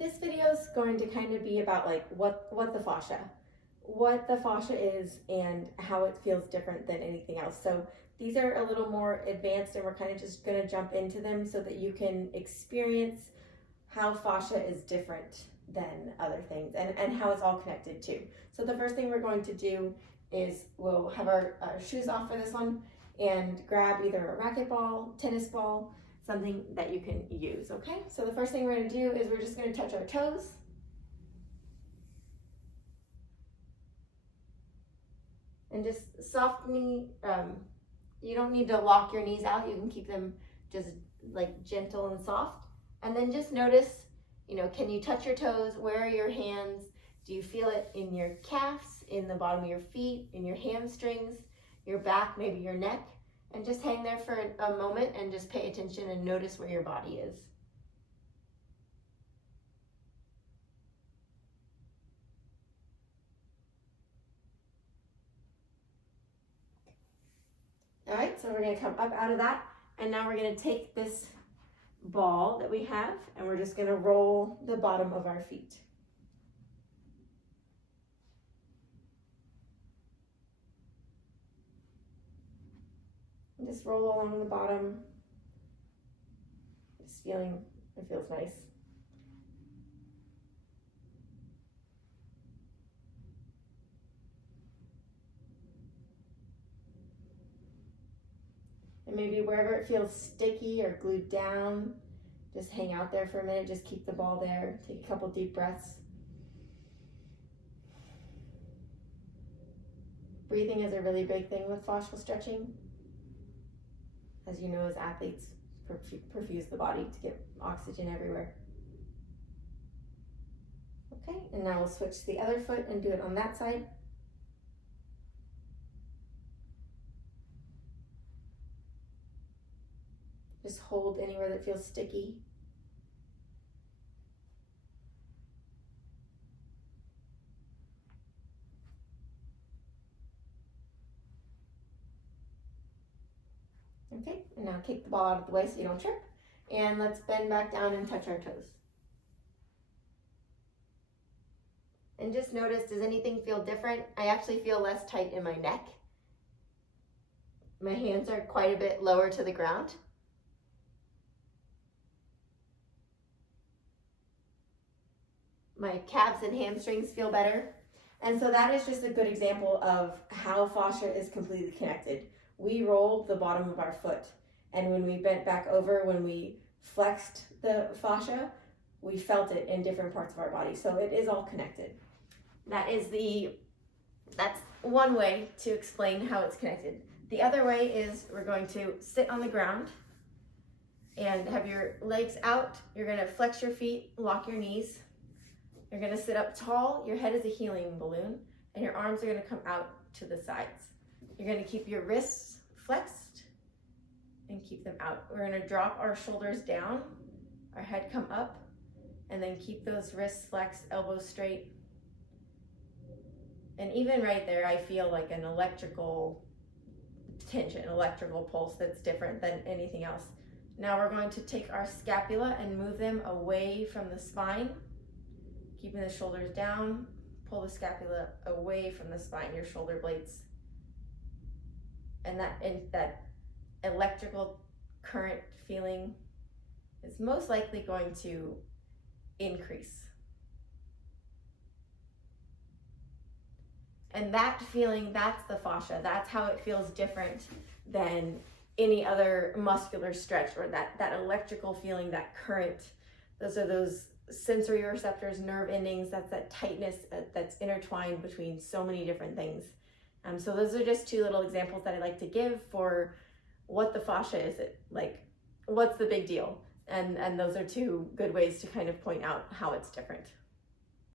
This video is going to kind of be about like what the fascia is and how it feels different than anything else. So these are a little more advanced and we're kind of just going to jump into them so that you can experience how fascia is different than other things and how it's all connected too. So the first thing we're going to do is we'll have our shoes off for this one and grab either a racquetball, tennis ball, something that you can use, okay? So the first thing we're gonna do is we're just gonna touch our toes. And just soft knee, you don't need to lock your knees out. You can keep them just like gentle and soft. And then just notice, can you touch your toes? Where are your hands? Do you feel it in your calves, in the bottom of your feet, in your hamstrings, your back, maybe your neck? And just hang there for a moment and just pay attention and notice where your body is. All right, so we're gonna come up out of that, and now we're gonna take this ball that we have, and we're just gonna roll the bottom of our feet. And just roll along the bottom, just feeling, it feels nice. And maybe wherever it feels sticky or glued down, just hang out there for a minute, just keep the ball there, take a couple deep breaths. Breathing is a really big thing with fascial stretching. As you know, as athletes, perfuse the body to get oxygen everywhere. Okay, and now we'll switch to the other foot and do it on that side. Just hold anywhere that feels sticky. Okay, and now take the ball out of the way so you don't trip. And let's bend back down and touch our toes. And just notice, does anything feel different? I actually feel less tight in my neck. My hands are quite a bit lower to the ground. My calves and hamstrings feel better. And so that is just a good example of how fascia is completely connected. We rolled the bottom of our foot, and when we bent back over, when we flexed the fascia, we felt it in different parts of our body. So it is all connected. That's one way to explain how it's connected. The other way is we're going to sit on the ground and have your legs out. You're gonna flex your feet, lock your knees. You're gonna sit up tall. Your head is a helium balloon, and your arms are gonna come out to the sides. You're gonna keep your wrists flexed and keep them out. We're gonna drop our shoulders down, our head come up, and then keep those wrists flexed, elbows straight. And even right there, I feel like an electrical tension, electrical pulse that's different than anything else. Now we're going to take our scapula and move them away from the spine, keeping the shoulders down. Pull the scapula away from the spine, your shoulder blades. And that electrical current feeling is most likely going to increase. And that feeling, that's the fascia. That's how it feels different than any other muscular stretch, or that electrical feeling, that current. Those are those sensory receptors, nerve endings. That's that tightness that's intertwined between so many different things. So those are just two little examples that I like to give for what the fascia is. What's the big deal? And those are two good ways to kind of point out how it's different.